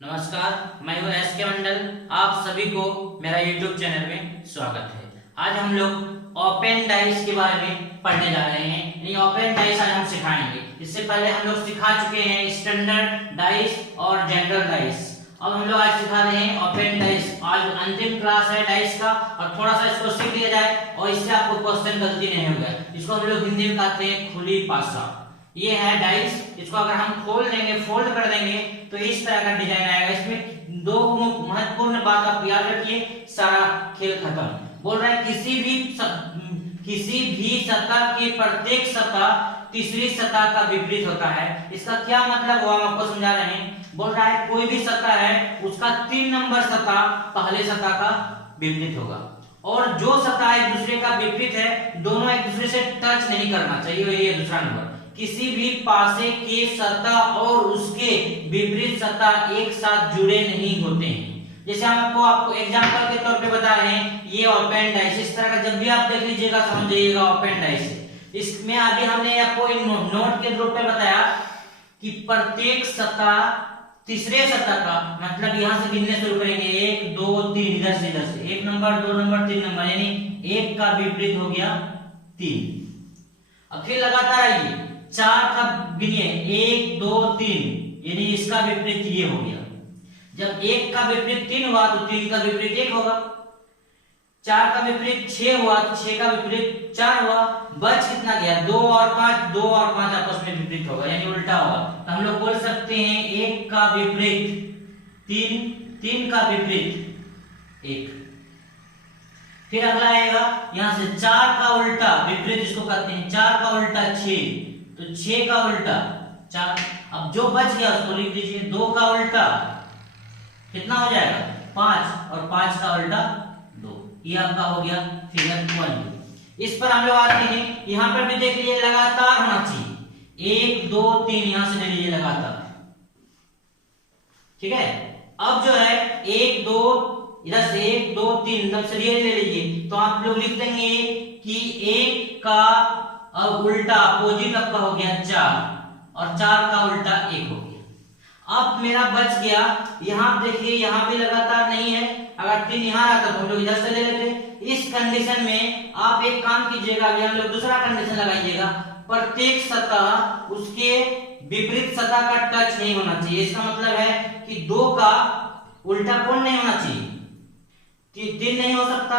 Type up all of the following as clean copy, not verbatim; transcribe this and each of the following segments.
नमस्कार, मैं हूँ एस के मंडल। आप सभी को मेरा YouTube चैनल में स्वागत है। आज हम लोग ओपन डाइस के बारे में पढ़ने जा रहे हैं। यानी ओपन डाइस आज हम सिखाएंगे। इससे पहले हम लोग सिखा चुके हैं स्टैंडर्ड डाइस और जनरल डाइस। अब हम लोग आज सिखा रहे हैं ओपन डाइस। आज अंतिम क्लास है डाइस का और थोड़ा सा इसको सीख लिया जाए और इससे आपको क्वेश्चन गलती नहीं होगा। इसको हम लोग हिंदी में कहते हैं खुली पासा। ये है डाइस। इसको अगर हम खोल देंगे, फोल्ड कर देंगे तो इस तरह का डिजाइन आएगा। इसमें दो महत्वपूर्ण बात आप याद रखिए, सारा खेल खत्म। बोल रहा है किसी भी सतह के प्रत्येक सतह तीसरी सतह का विपरीत होता है। इसका क्या मतलब हुआ हम आपको समझा रहे हैं। बोल रहा है कोई भी सतह है उसका 3 नंबर सतह पहले सतह का विपरीत होगा और जो सतह एक दूसरे का विपरीत है दोनों एक दूसरे से टच नहीं करना चाहिए। ये दूसरा नंबर, किसी भी पासे के सतह और उसके विपरीत सतह एक साथ जुड़े नहीं होते हैं। जैसे हम आपको एग्जांपल के तौर पे बता रहे हैं, ये ओपन डाइस। इस तरह का जब भी आप देख लीजिएगा समझ जाइएगा ओपन डाइस। इसमें अभी हमने आपको नोट के रूप में बताया कि प्रत्येक सतह तीसरे सतह का मतलब यहां से गिनने शुरू करेंगे 1 2 3 इधर से 1 नंबर 2 नंबर 3 नंबर, यानी 1 का विपरीत हो गया 3। अब फिर लगातार आइए 4 का गिनिए 1 2 3, यानी इसका विपरीत ये हो गया। जब 1 का विपरीत 3 हुआ तो 3 का विपरीत 1 होगा। 4 का विपरीत 6 हुआ तो 6 का विपरीत 4 हुआ। बच कितना गया 2 और 5, 2 और 5 आपस में विपरीत होगा यानी उल्टा होगा। तो हम लोग बोल सकते हैं 1 का विपरीत 3, 3 का विपरीत 1। फिर अगला आएगा यहां से 4 का उल्टा विपरीत इसको कहते हैं, 4 का उल्टा 6, तो 6 का उल्टा 4। अब जो बच गया उसको लिख दीजिए। 2 का उल्टा कितना हो जाएगा 5 और 5 का उल्टा 2। ये आपका हो गया फिगर 1। इस पर हम लोग आते हैं, यहां पर भी देख लीजिए लगातार होना चाहिए 1 2 3, यहां से ले लीजिए लगातार। ठीक है। अब जो है 1 2 इधर से 1 2 3 तब सीरियल ले लीजिए तो आप लोग लिख देंगे कि 1 का अब उल्टा अपोजिट आपका हो गया 4 और 4 का उल्टा 1 हो गया। अब मेरा बच गया यहां देखिए, यहां भी लगातार नहीं है। अगर 3 यहां आता तो हम लोग इधर से ले लेते। इस कंडीशन में आप एक काम कीजिएगा, अभी हम लोग दूसरा कंडीशन लगाइएगा, प्रत्येक सतह उसके विपरीत सतह का टच नहीं होना चाहिए। इसका मतलब है कि 2 का उल्टा कौन नहीं होना चाहिए, 3 नहीं हो सकता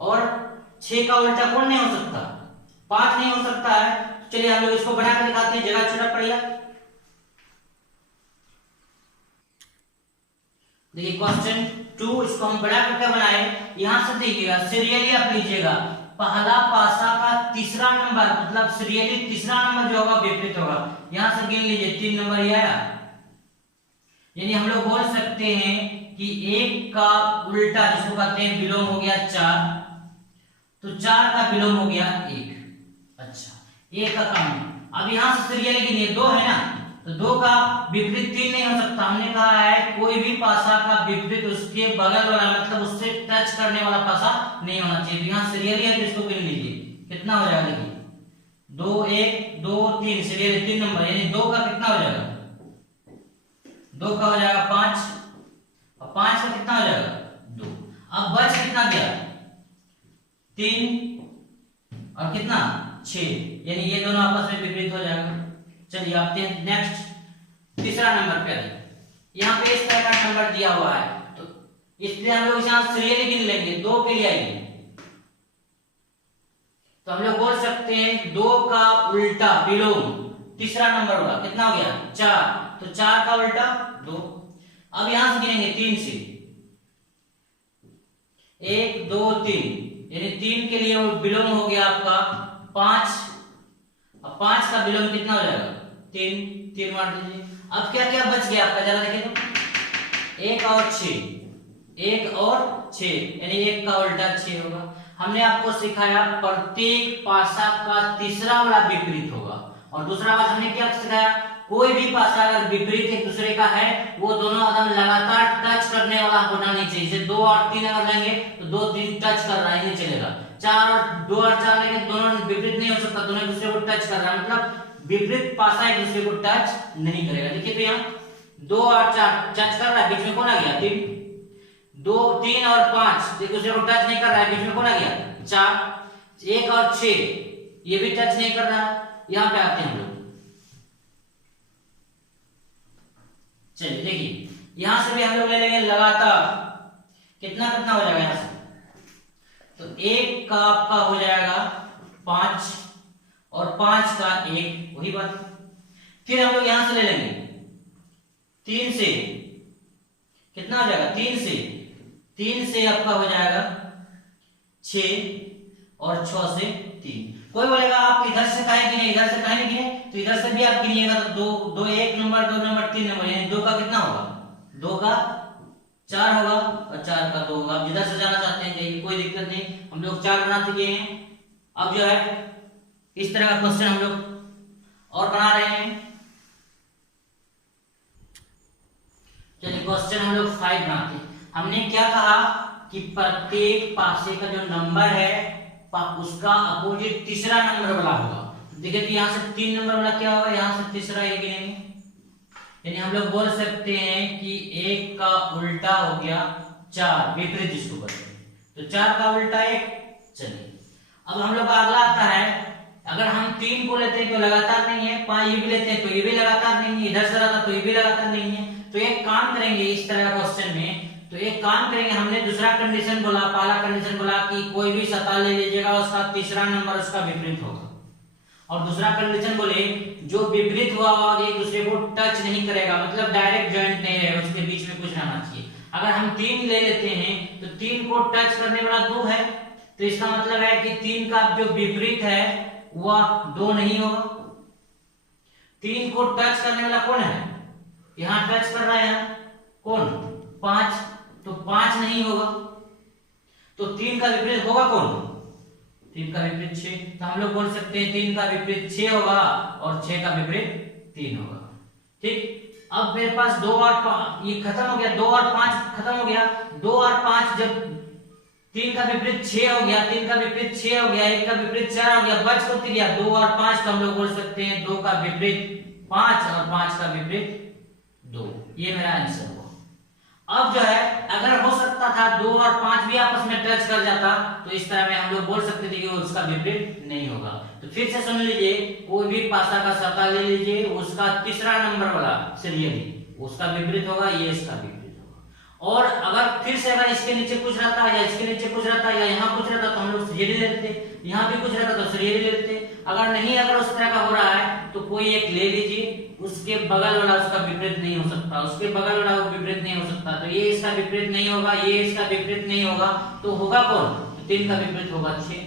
और 6 का उल्टा कौन नहीं हो सकता, 5 नहीं हो सकता है। चलिए हम लोग इसको बनाकर दिखाते हैं, जगह छोटा पड़ेगा। देखिए क्वेश्चन 2, इसको हम बड़ा करके बनाए। यहां से देखिएगा सीरियली आप लीजिएगा, पहला पासा का तीसरा नंबर मतलब सीरियली तीसरा नंबर जो होगा विपरीत होगा। यहां से गिन लीजिए 3 नंबर ये आया, यानी हम लोग बोल सकते हैं कि 1 का उल्टा जिसको कहते हैं विलोम हो गया 4, तो 4 का विलोम हो गया 1। अच्छा, 1 का काम। अब यहां से सीरियली गिनिए 2 है ना, तो 2 का विपरीत 3 नहीं हो सकता। हमने कहा है कोई भी पासा का विपरीत उसके बगल वाला मतलब उससे टच करने वाला पासा नहीं होना चाहिए। तो यहां सीरियली है तो इसको गिन लीजिए कितना हो जाएगा। देखिए 2 1 2 3 सीरियली 3 नंबर, यानी 2 का कितना हो जाएगा, 2 का हो जाएगा 5 और 5 का कितना हो जाएगा 2। अब बच कितना गया 3 और कितना 6, यानी ये दोनों आपस में विपरीत हो जाएगा। चलिए आप नेक्स्ट तीसरा नंबर पे आइए। यहाँ पे इस तरह का नंबर दिया हुआ है तो इसलिए हम लोग यहां सीरियली गिन लेंगे। 2 के लिए आइए तो हम लोग बोल सकते हैं 2 का उल्टा विलोम तीसरा नंबर होगा, कितना हो गया 4, तो 4 का उल्टा 2। अब यहां से गिनेंगे 3 से 1 2 3, यानी 3 के लिए विलोम हो गया आपका 5। अब 5 का विलोम कितना हो जाएगा 3 मार दीजिए। अब क्या क्या बच गया आपका, जरा देखिए तो 1 और 6, 1 और 6, यानी 1 का उल्टा 6 होगा। हमने आपको सिखाया प्रत्येक पासा का तीसरा वाला विपरीत होगा और दूसरा बात हमने क्या सिखाया, कोई भी पासा अगर विपरीत एक दूसरे का है वो दोनों एकदम लगातार टच करने वाला होना नहीं चाहिए। जैसे 2 और 3 अगर लेंगे तो 2 3 टच कर रहा है नहीं चलेगा। 4 और 2 और 4 लेंगे दोनों विपरीत नहीं हो सकता, दोनों एक दूसरे को टच कर रहा है, मतलब विपरीत पासा एक दूसरे को टच नहीं करेगा। देखिए तो यहाँ 2 और 4 टच कर रहा है, बीच में कौन आ गया 3, 2 3 और 5 एक दूसरे को टच नहीं कर रहा है, बीच में कौन आ गया 4, 1 और 6 ये भी टच नहीं कर रहा। यहां पे आते हैं हम लोग, चलिए देखिए यहां से भी हम लोग ले लेंगे लगातार, कितना कितना हो जाएगा यहां से, तो 1 का आपका हो जाएगा 5 और 5 का 1 वही बात। फिर हम लोग यहां से ले लेंगे 3 से, कितना हो जाएगा 3 से आपका हो जाएगा 6 और 6 से 3। कोई बोलेगा आप इधर से काहे गिने, इधर से काहे नहीं गिने, तो इधर से भी आप गिनिएगा तो 2 2 1 नंबर 2 नंबर 3 नंबर, यानी 2 का कितना होगा, 2 का 4 होगा और 4 का 2 होगा। आप जिधर से जाना चाहते हैं जाइए, कोई दिक्कत नहीं, हम लोग 4 बना चुके हैं। अब जो है इस तरह का क्वेश्चन हम लोग और बना रहे हैं। चलिए क्वेश्चन हम लोग 5 बनाते हैं। हमने क्या कहा कि प्रत्येक पासे का जो नंबर है उसका अपोजिट तीसरा नंबर वाला होगा। देखिए तो यहाँ से 3 नंबर वाला क्या होगा, यहाँ से तीसरा ये गिनेंगे, यानी हम लोग बोल सकते हैं कि 1 का उल्टा हो गया 4, विपरीत जिसको बोलते हैं, तो 4 का उल्टा 1। चलिए अब हम लोग का अगला आता है, अगर हम 3 को लेते हैं तो लगातार नहीं है, 5 ये भी लेते हैं तो ये भी लगातार नहीं है, इधर से रहा तो ये भी लगातार नहीं है। तो एक काम करेंगे इस तरह का क्वेश्चन में, तो एक काम करेंगे, हमने दूसरा कंडीशन बोला, पहला कंडीशन बोला कि कोई भी सतह ले लीजिएगा उसका तीसरा नंबर उसका विपरीत होगा, और दूसरा कंडीशन बोले जो विपरीत हुआ और एक दूसरे को टच नहीं करेगा, मतलब डायरेक्ट जॉइंट नहीं है, उसके बीच में कुछ रहना चाहिए। अगर हम 3 ले लेते हैं तो 3 को टच करने वाला 2 है, तो इसका मतलब है कि 3 का जो विपरीत है वह 2 नहीं होगा। 3 को टच करने वाला कौन है, यहां टच कर रहा है कौन 5, तो 5 नहीं होगा। तो 3 का विपरीत होगा कौन, 3 का विपरीत 6, तो हम लोग बोल सकते हैं 3 का विपरीत 6 होगा और 6 का विपरीत 3 होगा। ठीक, अब मेरे पास 2 और 5 ये खत्म हो गया, 2 और 5 खत्म हो गया। 2 और 5 जब 3 का विपरीत 6 हो गया, 3 का विपरीत 6 हो गया, 1 का विपरीत 4 हो गया, बच को गया 2 और 5, तो हम लोग बोल सकते हैं 2 का विपरीत 5 और 5 का विपरीत 2। ये मेरा आंसर हुआ। अब जो है अगर हो सकता था 2 और 5 भी आपस में टच कर जाता, तो इस तरह में हम लोग बोल सकते थे कि उसका विपरीत नहीं होगा। तो फिर से सुन लीजिए, कोई भी पासा का सतह ले लीजिए, उसका तीसरा नंबर वाला सीरियली उसका विपरीत होगा, ये इसका विपरीत होगा। और अगर फिर से अगर इसके नीचे कुछ रहता है या इसके नीचे कुछ रहता है या यहाँ कुछ रहता तो हम लोग सीरियली लेते, यहाँ भी कुछ रहता तो सीरियली लेते। अगर नहीं, अगर उस तरह का हो रहा है तो कोई एक ले लीजिए, उसके बगल वाला उसका विपरीत नहीं हो सकता, उसके बगल वाला वो विपरीत नहीं हो सकता, तो ये इसका विपरीत नहीं होगा, ये इसका विपरीत नहीं होगा, तो होगा कौन, तो 3 का विपरीत होगा 6।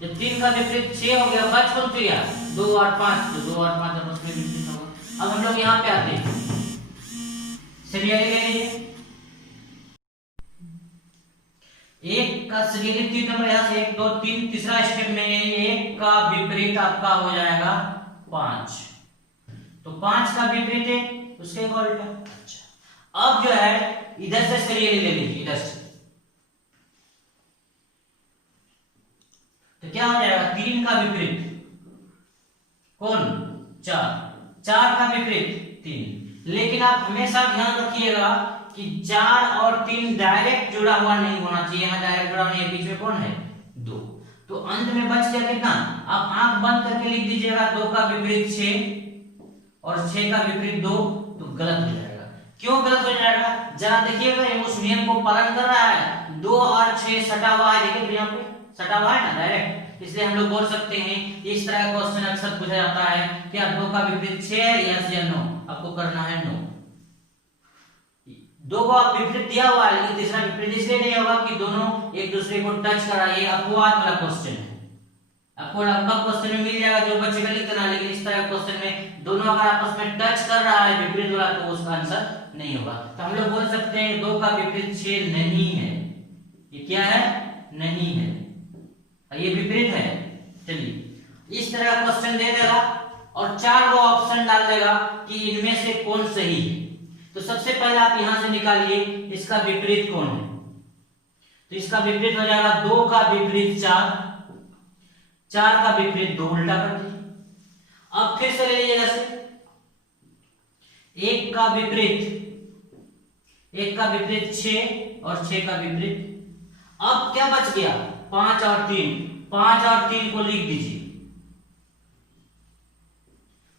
जब 3 का विपरीत 6 हो गया, बच कौन गया 2 और 5, तो 2 और 5 आपस में विपरीत होगा। अब हम लोग यहाँ पे आते हैं, सीरियली ले लीजिए, 1 का सीरियली 3 नंबर, यहाँ से 1 2 3 तीसरा स्टेप में 1 का विपरीत आपका हो जाएगा 5, तो 5 का विपरीत है उसके उल्टा। अच्छा, अब जो है इधर से सीरियली ले लीजिए, इधर से, तो क्या हो जाएगा 3 का विपरीत कौन 4, 4 का विपरीत 3। लेकिन आप हमेशा ध्यान रखिएगा कि 4 और 3 डायरेक्ट जुड़ा हुआ नहीं होना चाहिए, यहाँ डायरेक्ट जुड़ा नहीं है, बीच में कौन है 2, तो अंत में बच गया कितना, आप आंख बंद करके लिख दीजिएगा 2 का विपरीत 6 और 6 का विपरीत 2, तो गलत हो जाएगा। क्यों गलत हो जाएगा, जरा देखिएगा, ये उस नियम को पालन कर रहा है, 2 और 6 सटा हुआ है, देखिए यहाँ पे सटा हुआ है ना डायरेक्ट, इसलिए हम लोग बोल सकते हैं इस तरह का क्वेश्चन अक्सर पूछा जाता है, क्या 2 का विपरीत 6 है, यस या नो, आपको करना है नो। 2 को आप विपरीत दिया हुआ है, लेकिन तीसरा विपरीत इसलिए नहीं होगा कि दोनों एक दूसरे को टच कर रहा है, ये अपवाद वाला क्वेश्चन है। आपको आपका क्वेश्चन में मिल जाएगा जो बचेगा लिख देना, लेकिन इस तरह का क्वेश्चन में दोनों अगर आपस में टच कर रहा है विपरीत वाला, तो उसका आंसर नहीं होगा। तो हम लोग बोल सकते हैं 2 का विपरीत 6 नहीं है, ये क्या है, नहीं है, ये विपरीत है। चलिए इस तरह का क्वेश्चन दे देगा और 4 वो ऑप्शन डाल देगा कि इनमें से कौन सही है। तो सबसे पहले आप यहां से निकालिए इसका विपरीत कौन है, तो इसका विपरीत हो जाएगा 2 का विपरीत 4, 4 का विपरीत 2, उल्टा कर दीजिए। अब फिर से ले लीजिएगा, 1 का विपरीत 1 का विपरीत 6 और 6 का विपरीत। अब क्या बच गया? 5 और 3। 5 और 3 को लिख दीजिए।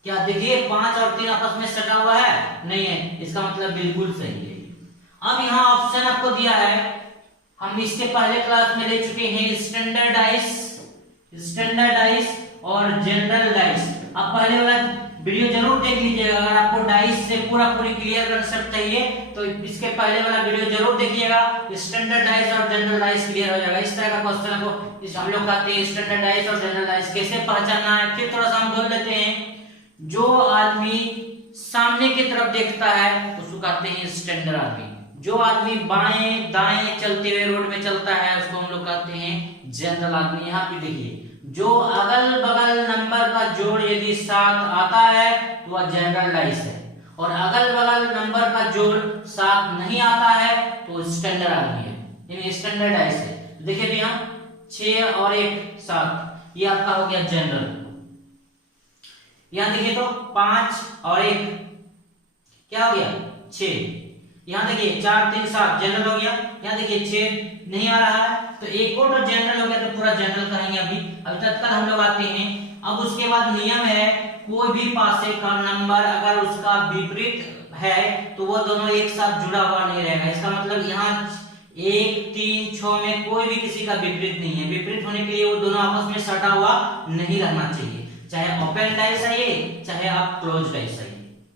क्या देखिए 5 और 3 आपस में सटा हुआ है? नहीं है, इसका मतलब बिल्कुल सही है। अब यहाँ ऑप्शन आपको दिया है, हम इसके पहले क्लास में ले चुके हैं स्टैंडर्डाइज और जनरल डाइस। आप पहले वाला वीडियो जरूर देख लीजिएगा। अगर आपको डाइस से पूरी क्लियर कंसेप्ट चाहिए तो इसके पहले वाला वीडियो जरूर देखिएगा। स्टैंडर्डाइज और जनरल डाइस क्लियर हो जाएगा। इस तरह का क्वेश्चन आपको हम लोग कहते हैं स्टैंडर्डाइज और जनरल डाइस कैसे पहचानना है। फिर थोड़ा सा हम बोल देते हैं, जो आदमी सामने की तरफ देखता है उसको कहते हैं स्टैंडर्ड आदमी। जो आदमी बाएं दाएं चलते हुए रोड में चलता है उसको हम लोग कहते हैं जनरल आदमी। यहाँ पे देखिए, जो अगल बगल नंबर का जोड़ यदि साथ आता है तो वह जनरल डाइस है, और अगल बगल नंबर का जोड़ साथ नहीं आता है तो स्टैंडर्ड आदमी है, यानी स्टैंडर्ड डाइस है। देखिए भैया 6 और 1 7, ये आपका हो गया जनरल। यहां देखिए तो 5 और 1 क्या हो गया? 6। यहां देखिए 4 3 7 जनरल हो गया। यहां देखिए 6 नहीं आ रहा है तो एक और तो जनरल हो गया, तो पूरा जनरल कहेंगे अभी तत्काल हम लोग आते हैं। अब उसके बाद नियम है, कोई भी पासे का नंबर अगर उसका विपरीत है तो वो दोनों एक साथ जुड़ा हुआ नहीं रहेगा। इसका मतलब यहाँ 1 3 6 में कोई भी किसी का विपरीत नहीं है। विपरीत होने के लिए वो दोनों आपस में सटा हुआ नहीं रहना चाहिए, चाहे ओपन डाइस है ये, चाहे आप क्लोज डाइस है।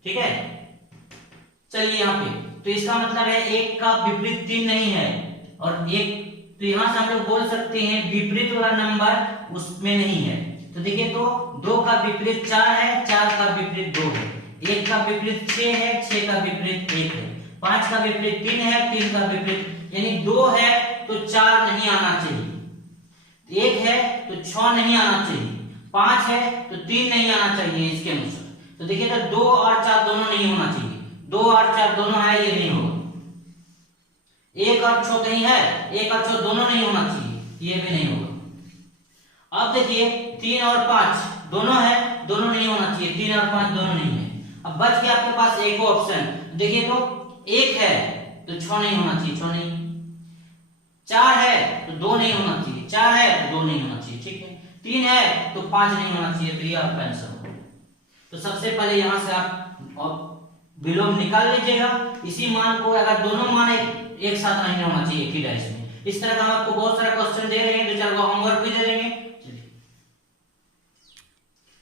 ठीक है, चलिए यहाँ पे तो इसका मतलब है 1 का विपरीत 3 नहीं है, और 1 तो यहां से हम लोग बोल सकते हैं विपरीत वाला नंबर उसमें नहीं है। तो देखिए तो 2 का विपरीत 4 है, 4 का विपरीत 2 है, 1 का विपरीत 6 है, 6 का विपरीत 1 है, 5 का विपरीत 3 है, 3 का विपरीत यानी 2 है तो 4 नहीं आना चाहिए, 1 है तो 6 नहीं आना चाहिए, 5 है तो 3 नहीं आना चाहिए इसके अनुसार। तो देखिए तो 2 और 4 दोनों नहीं होना चाहिए, 2 और 4 दोनों है ये नहीं होगा। 1 और 6 कहीं है, 1 और 6 दोनों नहीं होना चाहिए, ये भी नहीं होगा। अब देखिए 3 और 5 दोनों है, दोनों नहीं होना चाहिए, 3 और 5 दोनों नहीं है। अब बच गया आपके पास एक ऑप्शन, देखिए तो 1 है तो 6 नहीं होना चाहिए, 6 नहीं, 4 है तो 2 नहीं होना चाहिए, 4 है तो 2 नहीं होना चाहिए। ठीक है, 3 है तो 5 नहीं होना चाहिए, तो ये आपका आंसर होगा। तो सबसे पहले यहां से आप विलोम निकाल लीजिएगा। इसी मान को अगर दोनों मान एक साथ नहीं होना चाहिए एक ही डाइस में। इस तरह का हम आपको बहुत सारा क्वेश्चन दे रहे हैं, तो चलो होमवर्क भी दे देंगे।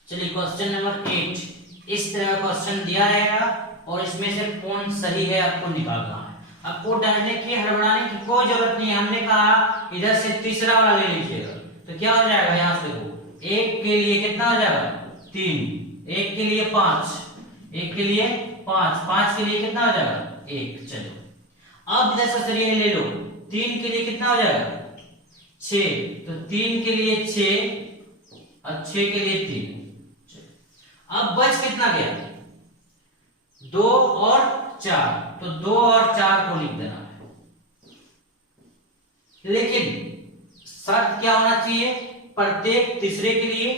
चलिए क्वेश्चन नंबर 8 इस तरह का क्वेश्चन दिया रहेगा और इसमें से कौन सही है आपको निकालना है। आपको डरने की हड़बड़ाने की कोई जरूरत नहीं है। हमने कहा इधर से तीसरा वाला ले लीजिएगा, तो क्या हो जाएगा? यहां से देखो 1 के लिए कितना हो जाएगा? 3, 1 के लिए 5, 1 के लिए 5, 5 के लिए कितना हो जाएगा? 1। चलो अब इधर से चलिए ले लो, 3 के लिए कितना हो जाएगा? 6, तो 3 के लिए 6 और 6 के लिए 3। अब बच कितना गया? 2 और 4, तो 2 और 4 को लिख देना है। लेकिन शर्त क्या होना चाहिए? प्रत्येक तीसरे के लिए,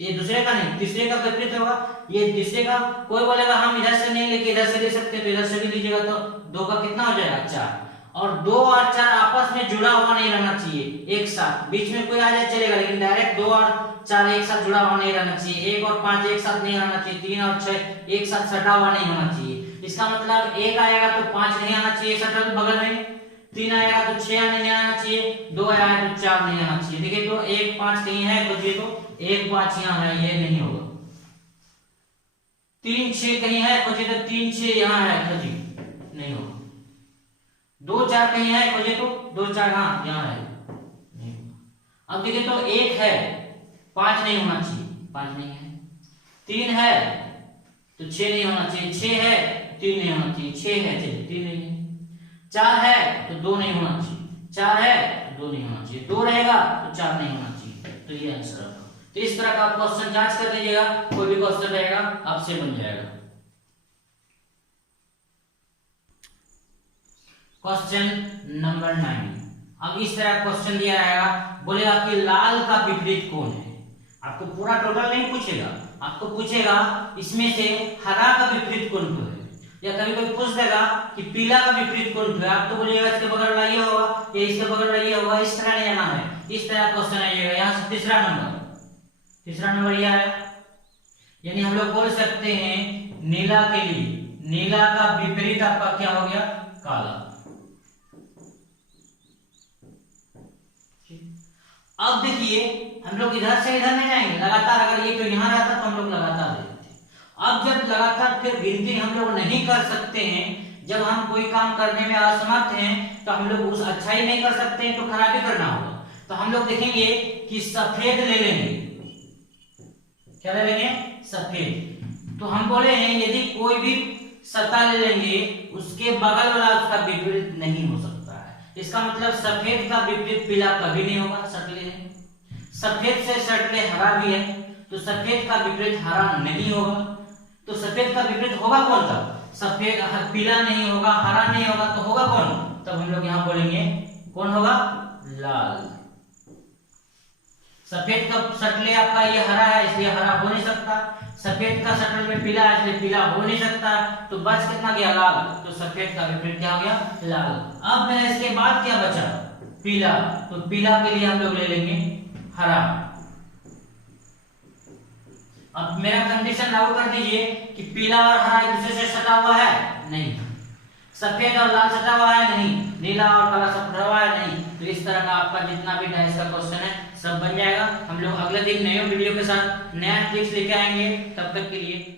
ये दूसरे का नहीं, तीसरे का विपरीत होगा, ये तीसरे का। कोई बोलेगा हम इधर से नहीं लेके इधर से ले सकते, तो इधर से भी लीजिएगा, तो 2 का कितना हो जाएगा? 4। और 2 और 4 आपस में जुड़ा हुआ नहीं रहना चाहिए एक साथ, बीच में कोई आ जाए चलेगा, लेकिन डायरेक्ट 2 और 4 एक साथ जुड़ा हुआ नहीं रहना चाहिए। 1 और 5 एक साथ नहीं रहना चाहिए, 3 और 6 एक साथ सटा हुआ नहीं होना चाहिए। इसका मतलब 1 आएगा तो 5 नहीं आना चाहिए सटल बगल में, 3 आएगा तो 6 नहीं आना चाहिए, 2 आएगा तो 4 नहीं आना चाहिए। देखिए तो 1 5 कहीं है, खोजिए तो 1 5 यहाँ है, ये नहीं होगा। 3 6 कहीं है, खोजिए तो 3 6 यहाँ है, खोजिए नहीं होगा। 2 4 कहीं है, खोजिए तो 2 4 हाँ यहाँ है, नहीं होगा। अब देखिए तो 1 है, 5 नहीं होना चाहिए, 5 नहीं है। 3 है तो 6 नहीं होना चाहिए, 6 है 3 नहीं होना चाहिए, 6 है चलिए 3 नहीं है। 4 है तो 2 नहीं होना चाहिए, 4 है तो 2 नहीं होना चाहिए, 2 रहेगा तो 4 नहीं होना चाहिए। तो ये आंसर है। तो इस तरह का क्वेश्चन जांच कर लीजिएगा, कोई भी क्वेश्चन रहेगा आपसे बन जाएगा। क्वेश्चन नंबर 9, अब इस तरह क्वेश्चन दिया रहेगा, बोलेगा कि लाल का विपरीत कौन है। आपको पूरा टोटल नहीं पूछेगा, आपको पूछेगा इसमें से हरा का विपरीत कौन है। या कभी कोई पूछ देगा कि पीला का विपरीत कौन है, आप तो बोलिएगा इसके बगल वाला ये होगा, ये इसके बगल वाला ये होगा, इस तरह नहीं आना है, इस तरह क्वेश्चन आइएगा। यहाँ से तीसरा नंबर ये आया, यानी हम लोग बोल सकते हैं नीला के लिए नीला का विपरीत आपका क्या हो गया, काला। अब देखिए हम लोग इधर से इधर नहीं जाएंगे लगातार, अगर ये तो यहाँ रहता तो हम लोग लगातार देते। अब जब लगातार फिर गिनती हम लोग नहीं कर सकते हैं, जब हम कोई काम करने में असमर्थ हैं, तो हम लोग उस अच्छा ही नहीं कर सकते हैं तो खराब ही करना होगा। तो हम लोग देखेंगे कि सफेद ले लेंगे, क्या ले लेंगे, सफेद। तो हम बोले हैं यदि कोई भी सतह ले लेंगे उसके बगल वाला उसका विपरीत नहीं हो सकता है। इसका मतलब सफेद का विपरीत पीला कभी नहीं होगा, शटले है। सफेद से शटले हरा भी है, तो सफेद का विपरीत हरा नहीं होगा। तो सफेद का विपरीत होगा कौन था, सफेद, पीला नहीं होगा, हरा नहीं होगा, तो होगा कौन, तब हम लोग यहाँ बोलेंगे कौन होगा, लाल। सफेद का शटले आपका ये हरा है इसलिए हरा हो नहीं सकता, सफेद का शटल में पीला है इसलिए पीला हो नहीं सकता, तो बस कितना गया, लाल। तो सफेद का विपरीत क्या हो गया, लाल। अब मेरा इसके बाद क्या बचा, पीला। तो पीला के लिए हम लोग ले लेंगे हरा। अब मेरा कंडीशन लागू कर दीजिए कि पीला और हरा एक दूसरे से सटा हुआ है, नहीं। सफेद और लाल सटा हुआ है, नहीं। नीला और काला सटा हुआ है, नहीं। तो इस तरह का आपका जितना भी डाइस का क्वेश्चन है सब बन जाएगा। हम लोग अगले दिन नए वीडियो के साथ नया ट्रिक्स लेके आएंगे, तब तक के लिए